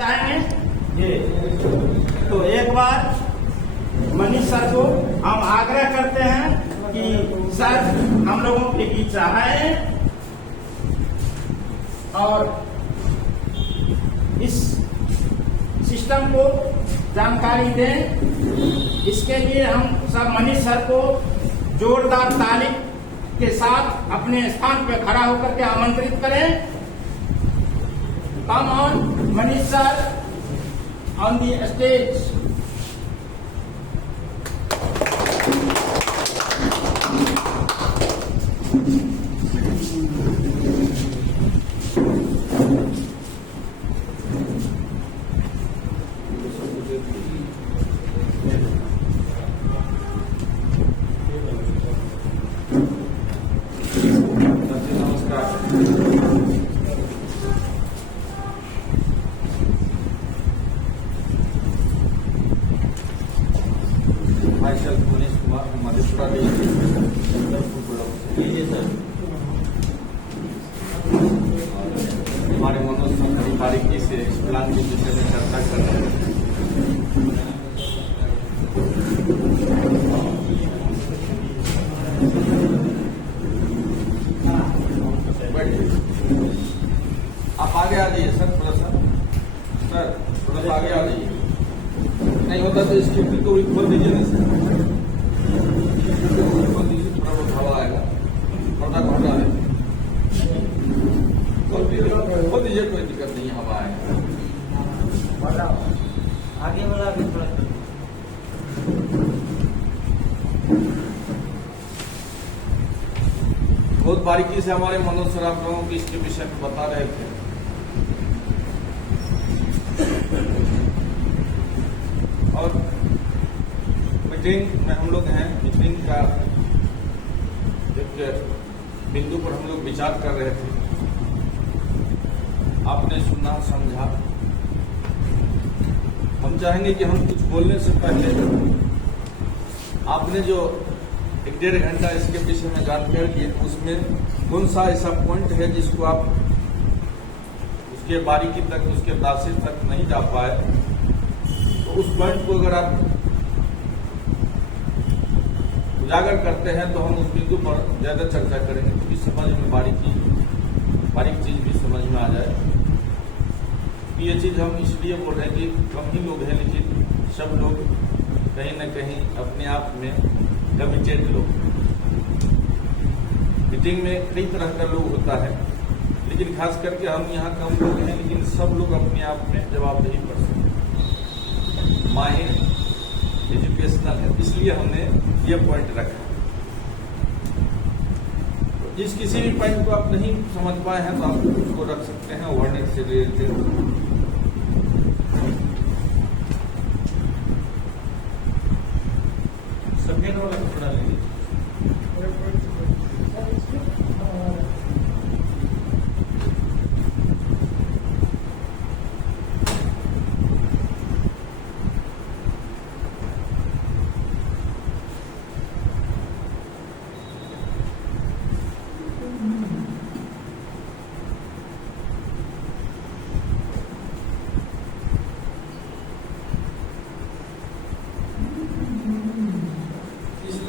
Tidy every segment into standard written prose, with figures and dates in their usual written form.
चाहेंगे ये। तो एक बार मनीष सर को हम आग्रह करते हैं कि सर हम लोगों के बीच आए और इस सिस्टम को जानकारी दें। इसके लिए हम सब मनीष सर को जोरदार ताली के साथ अपने स्थान पर खड़ा होकर के आमंत्रित करें। Come on Manish sir on the stage. हमारे मनोज सर बारीकी से इस प्लान के विषय में चर्चा कर रहे हैं। आप आगे आ जाइए सर, थोड़ा सा आगे आ जाइए। नहीं होता तो इसकी को भी खोल दीजिए ना सर, खोल दीजिए, थोड़ा बहुत हवा आएगा, पर्दा को हटा दें, खोल दीजिए, कोई दिक्कत नहीं, हवा आएगा। आगे वाला भी थोड़ा बहुत बारीकी से हमारे मनोज सर आप लोगों को इसके विषय में बता रहे थे। और मीटिंग में हम लोग हैं, मीटिंग का एक बिंदु पर हम लोग विचार कर रहे थे। आपने सुना, समझा। हम चाहेंगे कि हम कुछ बोलने से पहले आपने जो 1-1.5 घंटा इसके विषय में जानकारी लिए, उसमें कौन सा ऐसा पॉइंट है जिसको आप उसके बारीकी तक, उसके तासीर तक नहीं जा पाए, तो उस पॉइंट को अगर आप उजागर करते हैं तो हम उस बिंदु पर ज्यादा चर्चा करेंगे, क्योंकि समझ में बारीक चीज भी समझ में आ जाए। ये चीज हम इसलिए बोल रहे हैं कि कम ही लोग हैं, लेकिन सब लोग कहीं न कहीं अपने आप में कमिटेड लोग। मीटिंग में कई तरह का लोग होता है, लेकिन खास करके हम यहाँ कम लोग हैं, लेकिन सब लोग अपने आप में जवाबदेही कर सकते, माहिर, एजुकेशनल है, इसलिए हमने ये पॉइंट रखा। जिस किसी भी पॉइंट को आप नहीं समझ पाए हैं तो आप उसको रख सकते हैं ओवरनेट से रिलेटेड। सब्जेक्ट वाला थोड़ा लेंगे।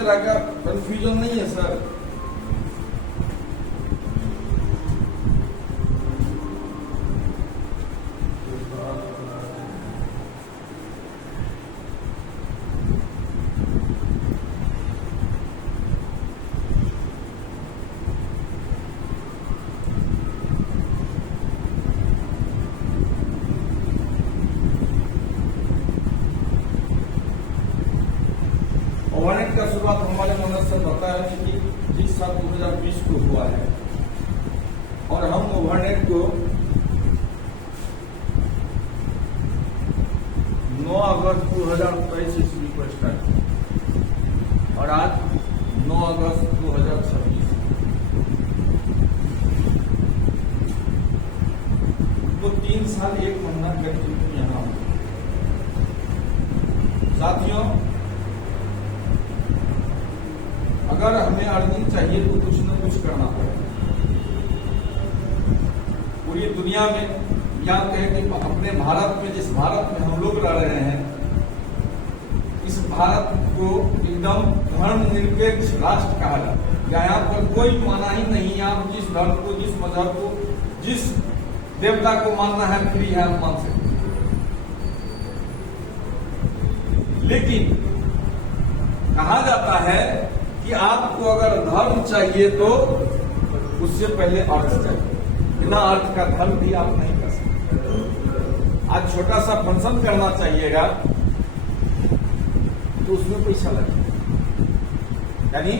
तरह का कंफ्यूजन नहीं है सर। ओवरनेट का शुरुआत हमारे मनोज सर बता रहे हैं कि जिस साल 2020 को हुआ है, और हम ओवरनेट को 9 अगस्त 2023 ईस्वी को स्टार्ट किया और आज 9 अगस्त 2026 तो 3 साल 1 महीना कट चुके यहाँ। साथियों, अगर हमें अर्निंग चाहिए तो कुछ न कुछ करना पड़ेगा। पूरी दुनिया में या कहें कि अपने भारत में, जिस भारत में हम लोग रह रहे हैं, इस भारत को एकदम धर्मनिरपेक्ष राष्ट्र कहा जाता है। यहाँ पर कोई माना ही नहीं, आप जिस धर्म को, जिस मजहब को, जिस देवता को मानना है फ्री है, आप मान सकते। लेकिन कहा जाता है कि आपको अगर धर्म चाहिए तो उससे पहले अर्थ चाहिए, बिना अर्थ का धर्म भी आप नहीं कर सकते। आज छोटा सा फंक्शन करना चाहिएगा तो उसमें पैसा लगेगा। यानी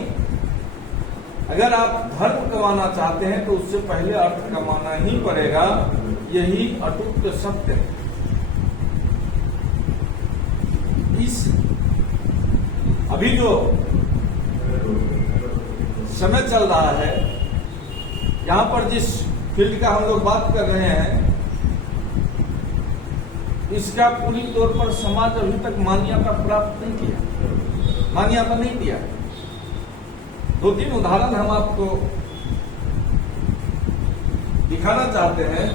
अगर आप धर्म कमाना चाहते हैं तो उससे पहले अर्थ कमाना ही पड़ेगा। यही अटूट सत्य है। इस अभी जो समय चल रहा है, यहां पर जिस फील्ड का हम लोग बात कर रहे हैं, इसका पूरी तौर पर समाज अभी तक मान्यता प्राप्त नहीं किया, मान्यता नहीं दिया। 2-3 उदाहरण हम आपको दिखाना चाहते हैं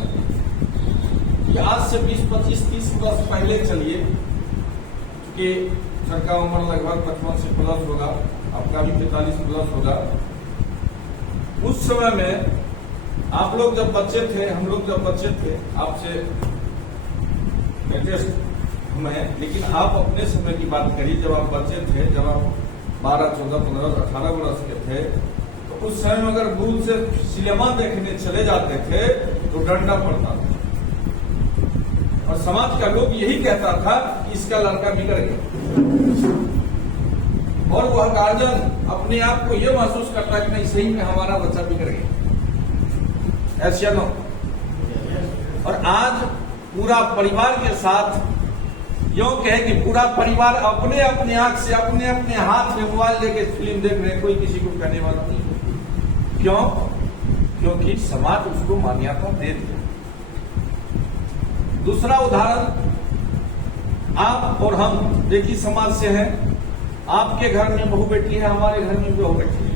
कि आज से 20, 25, 30 वर्ष पहले चलिए कि सबका उम्र लगभग 55 से प्लस होगा, आपका भी 45 प्लस होगा। उस समय में आप लोग जब बच्चे थे, हम लोग जब बच्चे थे, आपसे लेटेस्ट में, लेकिन आप अपने समय की बात करिए, जब आप बच्चे थे, जब आप 12, 14, 15, 18 वर्ष के थे, तो उस समय में अगर दूर से सिनेमा देखने चले जाते थे तो डंडा पड़ता था और समाज का लोग यही कहता था कि इसका लड़का बिगड़ गया। और वह गार्जियन अपने आप को यह महसूस करता कि नहीं, सही में हमारा बच्चा बिगड़ गया। ऐसा नो। और आज पूरा परिवार के साथ यूं कहे कि पूरा परिवार अपने अपने आंख से, अपने अपने हाथ में मोबाइल लेके फिल्म देख रहे हैं, कोई किसी को कहने वाला नहीं। क्यों? क्योंकि समाज उसको मान्यता दे दिया। दूसरा उदाहरण, आप और हम देखिए समाज से हैं। आपके घर में बहू बेटी है, हमारे घर में बहू बेटी है,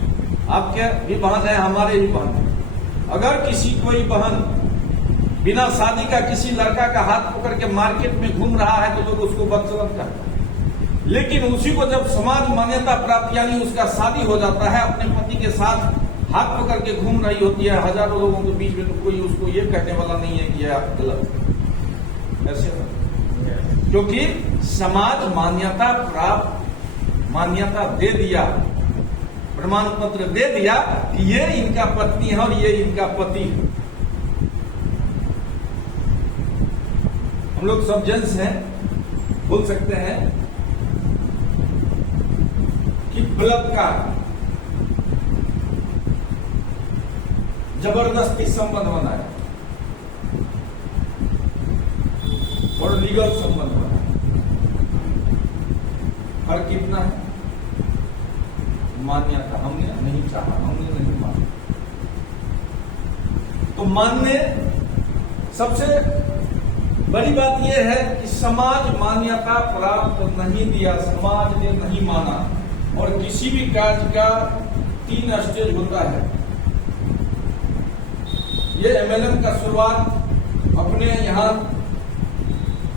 आपके भी बहन है, हमारे भी बहन है। अगर किसी कोई बहन बिना शादी का किसी लड़का का हाथ पकड़ के मार्केट में घूम रहा है तो लोग उसको बदचलन करते हैं। लेकिन उसी को जब समाज मान्यता प्राप्त, यानी उसका शादी हो जाता है, अपने पति के साथ हाथ पकड़ के घूम रही होती है हजारों लोगों के बीच में, तो कोई उसको ये कहने वाला नहीं है कि यह गलत। ऐसे क्योंकि समाज मान्यता प्राप्त, मान्यता दे दिया, प्रमाण पत्र दे दिया कि ये इनका पत्नी है और ये इनका पति है। हम लोग सब जेंट्स हैं, बोल सकते हैं कि बलात्कार, जबरदस्ती संबंध बना है और लीगल संबंध बना है। फर्क कितना है? मान्यता हमने नहीं चाहा, हमने नहीं माना। तो मानने, सबसे बड़ी बात यह है कि समाज मान्यता प्राप्त नहीं दिया, समाज ने नहीं माना। और किसी भी कार्य का 3 स्टेज होता है। ये एमएलएम का शुरुआत अपने यहाँ,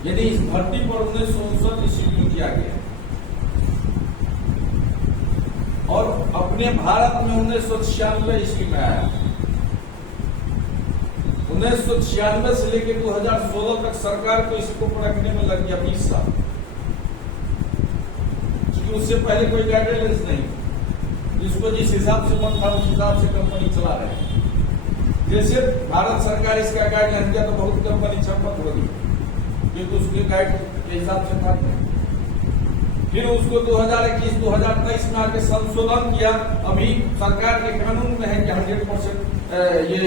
यानी इस धरती पर 1959 ईस्वी में किया गया और अपने भारत में 1996 ईस्वी में आया। 1996 से लेकर 2016 तक सरकार को इसको परखने में लग गया 20 साल, क्योंकि उससे पहले कोई गाइडलाइंस नहीं, जिसको जिस हिसाब से मन था उस हिसाब से कंपनी चला रहे हैं। जैसे भारत सरकार इसका गाइडलाइन दिया तो बहुत कंपनी चंपत हो गई, क्योंकि उसके गाइड के हिसाब से था। फिर उसको 2021-2023 में आके संशोधन किया। अभी सरकार के कानून में है कि 100% ये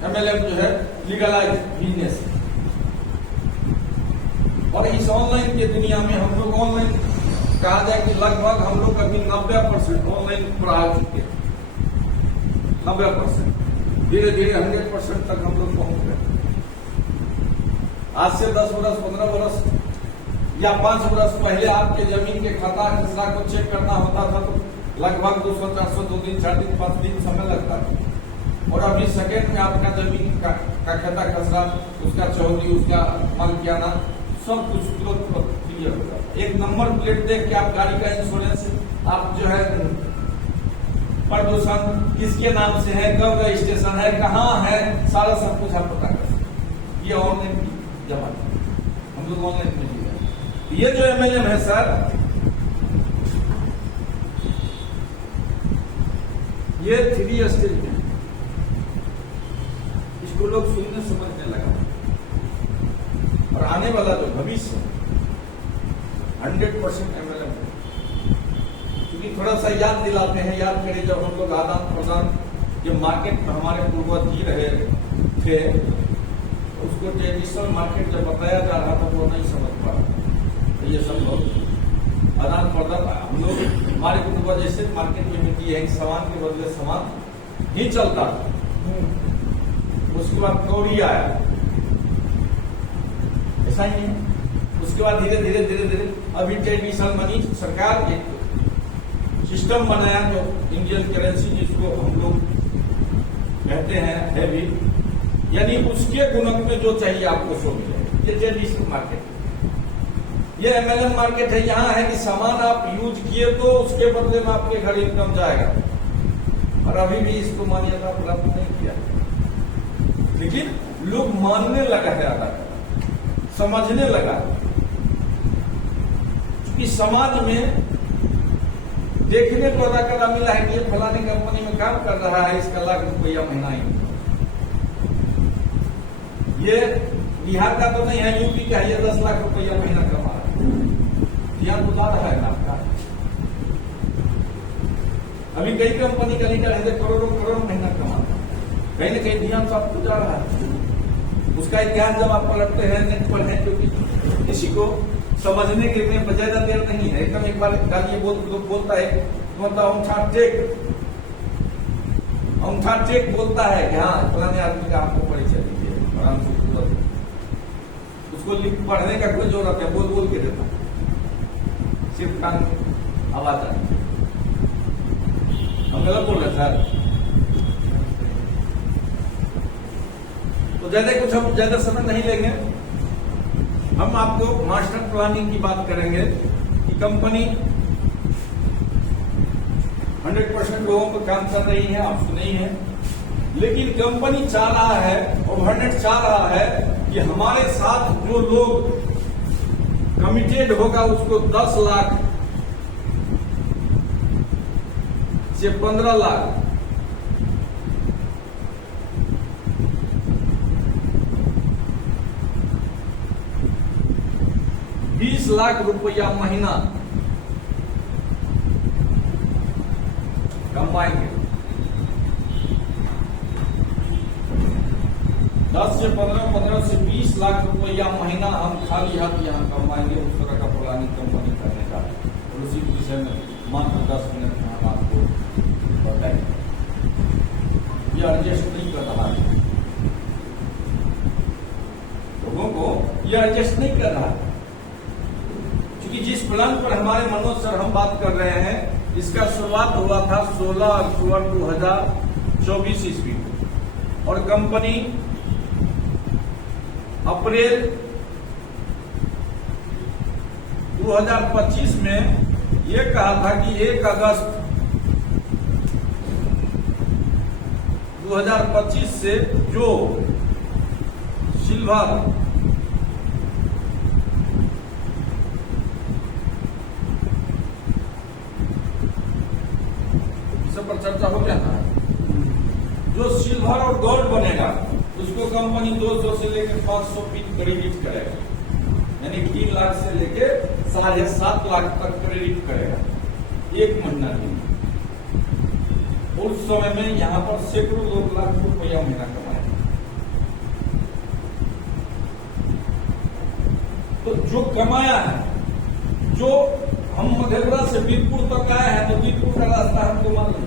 एमएलएम जो है लीगलाइज बिजनेस। और इस ऑनलाइन की दुनिया में हम लोग ऑनलाइन कहा जाए कि लगभग हम लोग अभी 90% ऑनलाइन पर आ चुके हैं। 90%, धीरे धीरे 100% तक हम लोग पहुंच गए। आज से 10 वर्ष, 15 वर्ष या 5 वर्ष पहले आपके जमीन के खाता खसरा को चेक करना होता था तो लगभग 200-400, 2 दिन, 4 दिन, 5 दिन समय लगता था। और अभी सेकेंड में आपका जमीन का का खाता खसरा, उसका चौधरी, उसका मालिकाना, सब कुछ तुरंत क्लियर होगा। एक नंबर प्लेट देख के आप गाड़ी का इंश्योरेंस, आप जो है प्रदूषण किसके नाम से है, कब रजिस्ट्रेशन है, कहाँ है, सारा सब कुछ आप पता कर सकते। ये ऑनलाइन जमा हम लोग ऑनलाइन में लिया। ये जो MLM है सर, ये 3 स्टेज में इसको लोग सुनने समझने लगा, और आने वाला जो भविष्य 100% MLM है। क्योंकि थोड़ा सा याद दिलाते हैं, याद करें जब हम लोग आदान प्रदान जो मार्केट में हमारे पूर्वज जी रहे थे, उसको ट्रेडिशनल मार्केट जब बताया जा रहा था वो नहीं समझ पा रहा। तो ये सब लोग आदान प्रदान, हम लोग हमारे पूर्वज जैसे मार्केट में मिलती है, सामान के बदले सामान ही चलता था। उसके बाद कौड़ी आया, ऐसा ही है। उसके बाद धीरे धीरे धीरे धीरे अभी ट्रेडिशनल मनी सरकार एक सिस्टम बनाया, जो इंडियन करेंसी जिसको हम लोग कहते हैं हैवी, यानी उसके गुणक में जो चाहिए आपको सो मिले। ये ट्रेडिशनल मार्केट, ये MLM मार्केट है। यहाँ है कि सामान आप यूज किए तो उसके बदले में आपके घर इनकम जाएगा, और अभी भी इसको मान्यता प्राप्त नहीं किया, लेकिन लोग मानने लगा है, अदा समझने लगा। कि समाज में देखने को अदा करा मिला है कि ये फलानी कंपनी में काम कर रहा है, इसका लाख रुपया महीना ही। ये बिहार का तो नहीं है, यूपी का, ये 10 लाख रुपया महीना कमा रहा है, ध्यान बुला रहा है ना आपका। अभी कई कंपनी का लीडर है करोड़ों करोड़ों महीना कमा रहा है, कहीं न कहीं ध्यान सबको जा रहा है। उसका इतिहास जब आप पढ़ते हैं, नेट पर है, क्योंकि किसी को समझने के लिए बजाय देर नहीं है। एकदम एक बार गाली बोलता है, मतलब अंगूठा टेक बोलता है कि हाँ फलाने आदमी का आपको परिचय दीजिए, आराम से उसको पढ़ने का कोई जरूरत है, बोल बोल के देता, सिर्फ कान में आवाज आ रही। हम गलत बोल रहे सर। तो हम ज्यादा समय नहीं लेंगे, हम आपको मास्टर प्लानिंग की बात करेंगे कि कंपनी 100% लोगों को काम कर रही है, आप सुने ही है, लेकिन कंपनी चाह रहा है और 100 चाह रहा है कि हमारे साथ जो लोग कमिटेड होगा उसको 10 लाख से 15 लाख $20 लाख रुपया महीना कमाएंगे। 10 से 15 से 20 लाख रुपया महीना हम खाली हाथ यहाँ कमाएंगे। उस तरह का प्लानिंग कंपनी करने का, और उसी विषय में मात्र 10 मिनट में हम आपको बताएंगे। ये एडजस्ट नहीं कर रहा है, लोगों को ये एडजस्ट नहीं कर रहा है, क्योंकि जिस प्लान पर हमारे मनोज सर हम बात कर रहे हैं, इसका शुरुआत हुआ था 16 अक्टूबर 2024 ईस्वी को, और कंपनी अप्रैल 2025 में ये कहा था कि 1 अगस्त 2025 से जो सिल्वर पर चर्चा हो गया था, जो सिल्वर और गोल्ड बनेगा उसको कंपनी 200 से लेकर 500 फीट क्रेडिट करेगा, यानी 3 लाख से लेकर 7.5 लाख तक क्रेडिट करेगा एक महीना में। उस समय में यहाँ पर सैकड़ों लोग लाख रुपया महीना कमाएगा। तो जो कमाया है, जो हम मधेपुरा से वीरपुर तक आए हैं, तो वीरपुर का रास्ता हमको मालूम है।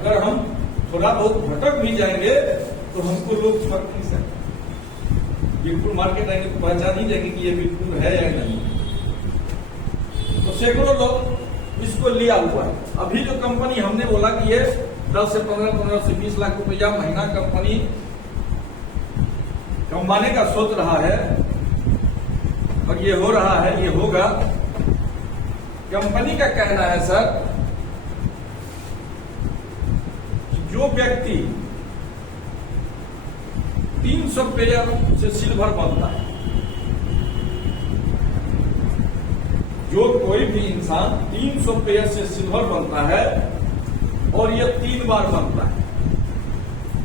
अगर हम थोड़ा बहुत भटक भी जाएंगे तो हमको लोग फर्क नहीं सकते। वीरपुर मार्केट आएंगे तो पहचान ही जाएंगे कि ये वीरपुर है या नहीं। तो सैकड़ों लोग इसको लिया हुआ है। अभी जो कंपनी हमने बोला कि ये 10 से 15, 15 से 20 लाख रुपया महीना कंपनी कमाने का सोच रहा है, और ये हो रहा है, ये होगा। कंपनी का कहना है सर कि जो व्यक्ति 300 पेयर से सिल्वर बनता है, जो कोई भी इंसान 300 पेयर से सिल्वर बनता है और ये 3 बार बनता है,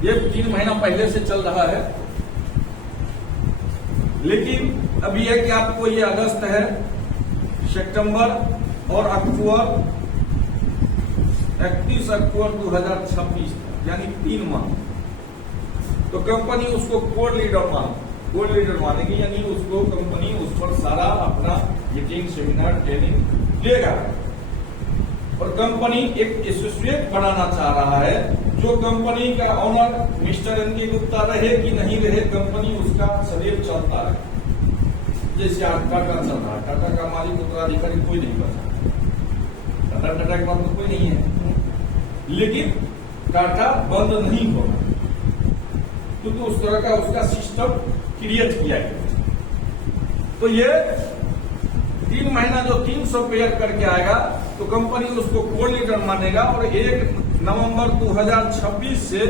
ये 3 महीना पहले से चल रहा है। लेकिन अभी है कि आपको ये अगस्त है, सितंबर और अक्टूबर, 31 अक्टूबर 2026 यानी 3 माह, तो कंपनी उसको कोर लीडर मानेगी, यानी उसको कंपनी उस पर सारा अपना मीटिंग, सेमिनार, ट्रेनिंग लेगा। और कंपनी एक एसोसिएट बनाना चाह रहा है, जो कंपनी का ऑनर मिस्टर एन.के. गुप्ता रहे कि नहीं रहे, कंपनी उसका सदैव चलता है। जैसे आज टाटा चल रहा है, टाटा का मालिक उत्तराधिकारी कोई नहीं बचा, टाटा के बाद तो कोई नहीं है, लेकिन टाटा बंद नहीं होगा, क्योंकि उस तरह का उसका सिस्टम क्रिएट किया गया। तो ये 3 महीना जो 300 पेयर करके आएगा, तो कंपनी उसको कोर लीडर मानेगा, और 1 नवंबर 2026 से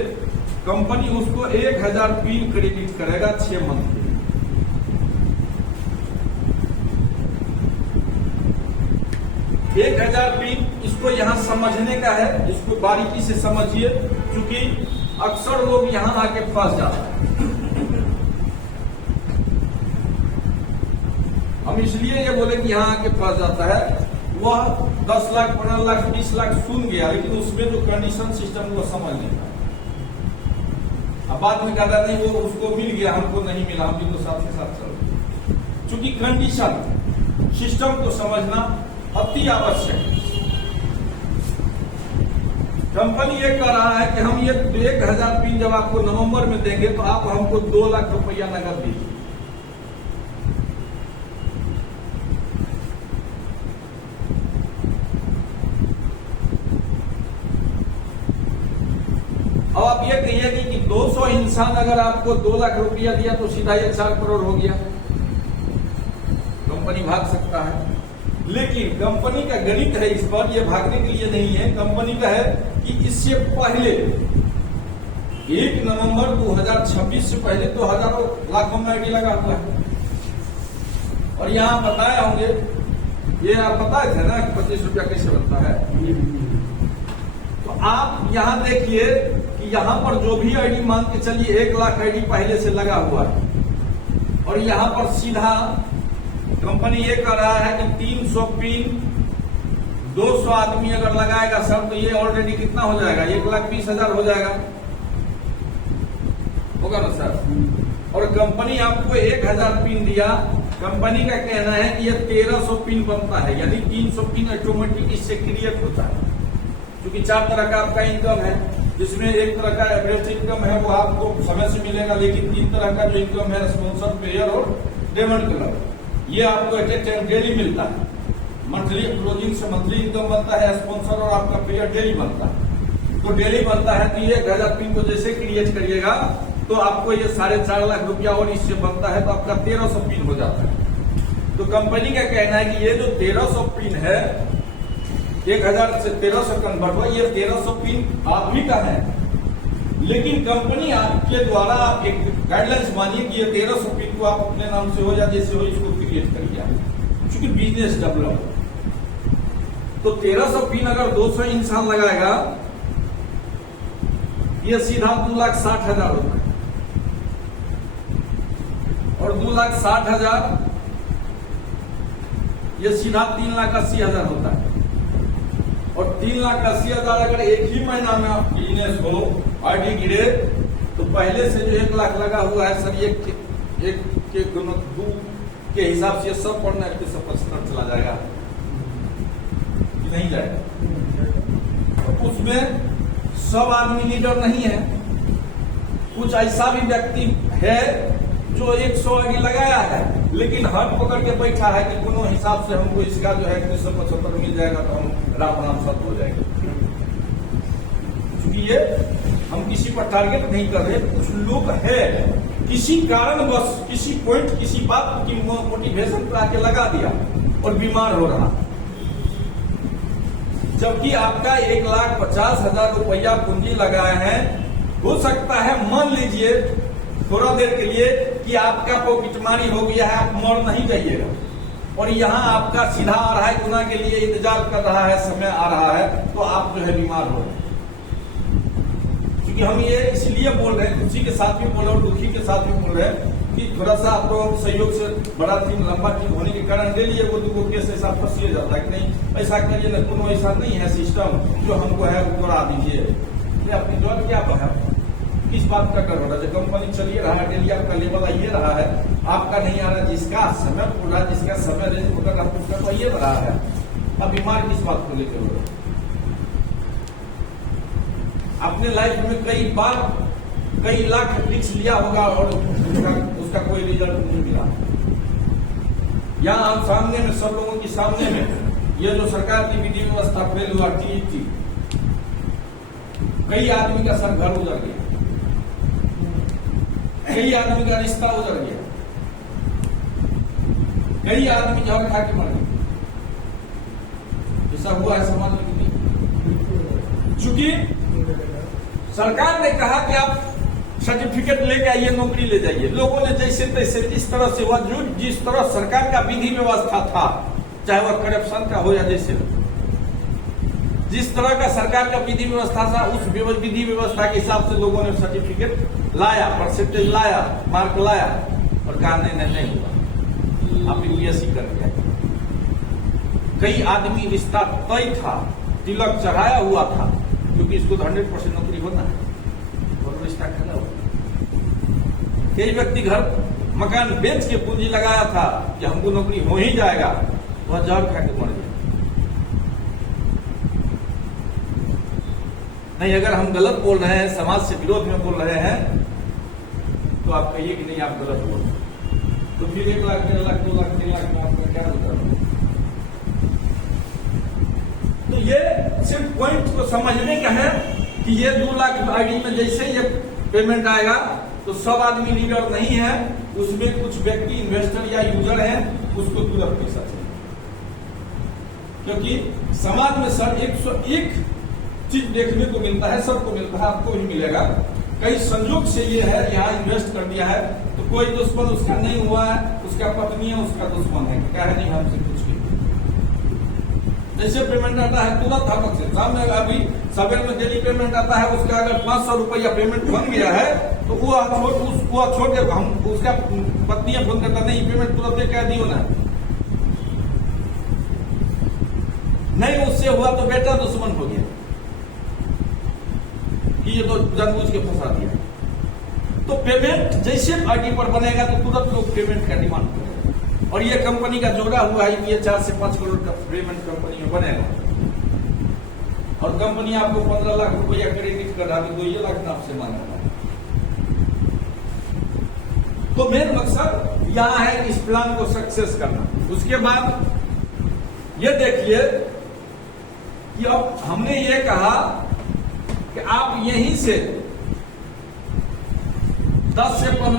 कंपनी उसको 1000 पिन क्रेडिट करेगा 6 मंथ के। 1000 पिन, इसको यहां समझने का है, इसको बारीकी से समझिए, क्योंकि अक्सर लोग यहां आके फंस जाते हैं। हम इसलिए ये बोले कि यहां आके फंस जाता है, वह 10 लाख, 15 लाख, 20 लाख सुन गया, लेकिन उसमें जो कंडीशन सिस्टम वो समझ नहीं पाया। अब बाद में कहता नहीं वो उसको मिल गया, हमको नहीं मिला, हम भी तो साथ के साथ चल रहे। चूंकि कंडीशन सिस्टम को समझना अति आवश्यक है। कंपनी ये कह रहा है कि हम ये 1000 पिन जब आपको नवंबर में देंगे, तो आप हमको 2 लाख रुपया नगद दीजिए। अब आप ये कहिए कि 200 इंसान अगर आपको 2 लाख रुपया दिया, तो सीधा ये 4 करोड़ हो गया, कंपनी भाग सकता है। लेकिन कंपनी का गणित है इस पर, ये भागने के लिए नहीं है। कंपनी का है कि इससे पहले 1 नवंबर 2026 से पहले तो हजारों लाखों में आईडी लगा हुआ है, और यहां बताए होंगे, ये आप बताए थे ना कि 25 रुपया कैसे बनता है। तो आप यहां देखिए कि यहां पर जो भी आईडी मान के चलिए 1 लाख आईडी पहले से लगा हुआ है, और यहां पर सीधा कंपनी ये कह रहा है कि 300 पिन 200 आदमी अगर लगाएगा सर, तो ये ऑलरेडी कितना हो जाएगा, 1,20,000 हो जाएगा, होगा ना सर। और कंपनी आपको 1000 पिन दिया, कंपनी का कहना है कि ये 1300 पिन बनता है, यानी 300 पिन ऑटोमेटिक इससे क्रिएट होता है। क्योंकि 4 तरह का आपका इनकम है, जिसमें एक तरह का एवरेज इनकम है, वो आपको समय से मिलेगा, लेकिन 3 तरह का जो इनकम है, स्पॉन्सर, पेयर और डायमंड क्लब, ये आपको एट ए टाइम डेली मिलता है। मंथली क्लोजिंग से मंथली इनकम बनता है, स्पॉन्सर और आपका पेयर डेली बनता है। तो डेली बनता है, तो ये 1000 पिन को जैसे क्रिएट करिएगा, तो आपको ये 4.5 लाख रुपया और इससे बनता है, तो आपका 1300 पिन हो जाता है। तो कंपनी का कहना है कि ये जो 1300 पिन है, 1000 से 1300 कन्वर्ट हुआ, ये 1300 पिन आप भी का है, लेकिन कंपनी आपके द्वारा आप एक गाइडलाइंस मानिए कि ये 1300 पिन को आप अपने नाम से हो या जैसे हो इसको क्रिएट करिए, क्योंकि बिजनेस डेवलप। तो 1300 पिन अगर 200 इंसान लगाएगा, ये सीधा 2,60,000 होता है, और 2,60,000 ये सीधा 3,80,000 होता है। और 3,80,000 अगर एक ही महीना में बिजनेस हो, आईडी गिरे, तो पहले से जो 1 लाख लगा हुआ है सर, एक के 2 के हिसाब से सब पढ़ना है, 75 चला जाएगा कि नहीं जाएगा। तो उसमें सब आदमी लीडर नहीं है, कुछ ऐसा भी व्यक्ति है जो 100 आगे लगाया है, लेकिन हट पकड़ के बैठा है कि कोनो हिसाब से हमको इसका जो है 375 मिल जाएगा, तो हम राम राम सब हो जाएंगे। क्योंकि ये हम किसी पर टारगेट नहीं कर रहे, कुछ लोग है किसी कारणवश किसी पॉइंट किसी बात की मोटिवेशन पर आके लगा दिया और बीमार हो रहा, जबकि आपका 1,50,000 रुपया पूंजी लगाए हैं। हो सकता है मान लीजिए थोड़ा देर के लिए कि आपका पॉकेटमारी हो गया है, आप मर नहीं जाइएगा, और यहाँ आपका सीधा आ रहा है गुना के लिए इंतजार कर रहा है, समय आ रहा है, तो आप जो है बीमार हो रहे हैं। क्योंकि हम ये इसलिए बोल रहे हैं, खुशी के साथ भी बोल रहे हैं और दुखी के साथ भी बोल रहे हैं कि थोड़ा सा आप लोगों सहयोग से बड़ा टीम लंबा टीम होने के कारण डेली एगो दूगो केस ऐसा फंसिए जाता है कि नहीं ऐसा करिए ना, कोनो ऐसा नहीं है सिस्टम जो हमको है वो करा दीजिए। ये अपनी जॉब क्या है, किस बात का डर हो रहा है? कंपनी चलिए रहा है, डेली आपका लेवल आइए रहा है, आपका नहीं आ रहा, जिसका समय पूरा जिसका समय रेंज होकर आपका तो आइए रहा है, अब बीमार किस बात को लेकर हो रहा है? अपने लाइफ में कई बार कई लाख रिक्स लिया होगा और उसका कोई रिजल्ट नहीं मिला। यहाँ हम सामने में सब लोगों के सामने में ये जो सरकार की विधि व्यवस्था फेल हुआ TET, कई आदमी का सब घर उजड़ गया, कई आदमी का रिश्ता उजड़ गया, कई आदमी जहर खा के मर गए। ऐसा हुआ है समाज में कितनी? चूंकि सरकार ने कहा कि आप सर्टिफिकेट लेके आइए, नौकरी ले जाइए, लोगों ने जैसे तैसे जिस तरह से हुआ, जो जिस तरह सरकार का विधि व्यवस्था था, चाहे वह करप्शन का हो या जैसे जिस तरह का सरकार का विधि व्यवस्था था, उस विधि व्यवस्था के हिसाब से लोगों ने सर्टिफिकेट लाया, परसेंटेज लाया, मार्क लाया और कहा नहीं हुआ, आप PSC कर दिया। कई आदमी रिश्ता तय था, तिलक चढ़ाया हुआ था, क्योंकि इसको 100% नौकरी होना है और रिश्ता खड़ा हुआ। कई व्यक्ति घर मकान बेच के पूंजी लगाया था कि हमको नौकरी हो ही जाएगा, वह जहर खा के मर गया। नहीं, अगर हम गलत बोल रहे हैं, समाज से विरोध में बोल रहे हैं, तो आप कहिए कि नहीं आप गलत बोल रहे हैं, तो फिर 1 लाख 1.5 लाख 2 लाख 3 लाख में आपका क्या होता है? तो ये सिर्फ पॉइंट को समझने का है कि ये 2 लाख ID में जैसे ये पेमेंट आएगा तो सब आदमी लीडर नहीं है, उसमें कुछ व्यक्ति इन्वेस्टर या यूजर हैं, उसको तुरंत पैसा चाहिए। क्योंकि समाज में सर 101 चीज देखने को मिलता है, सबको मिलता है, आपको भी मिलेगा। कई संयोग से ये है, यहाँ इन्वेस्ट कर दिया है तो कोई दुश्मन उसका नहीं हुआ है, उसका पत्नी है उसका दुश्मन है, क्या है नहीं हमसे कुछ भी। जैसे पेमेंट आता है तुरंत हम से सामने, अभी सवेर में डेली पेमेंट आता है, उसका अगर 500 रुपया पेमेंट बन गया है तो वो छोड़ के हम उसका पत्नी फोन करता नहीं पेमेंट तुरंत कह दियो ना, नहीं उससे हुआ तो बेटा दुश्मन हो गया कि ये तो जानबूझ के फंसा दिया। तो पेमेंट जैसे ID पर बनेगा तो तुरंत लोग पेमेंट का डिमांड करेंगे, और ये कंपनी का जोड़ा हुआ है कि ये 4 से 5 करोड़ का पेमेंट कंपनी में बनेगा, और कंपनी आपको 15 लाख रुपया क्रेडिट कर रहा है, तो ये लाख आपसे मांग रहा है। तो मेन मकसद यहां है इस प्लान को सक्सेस करना। उसके बाद ये देखिए कि अब हमने ये कहा कि आप यहीं से 10 से 15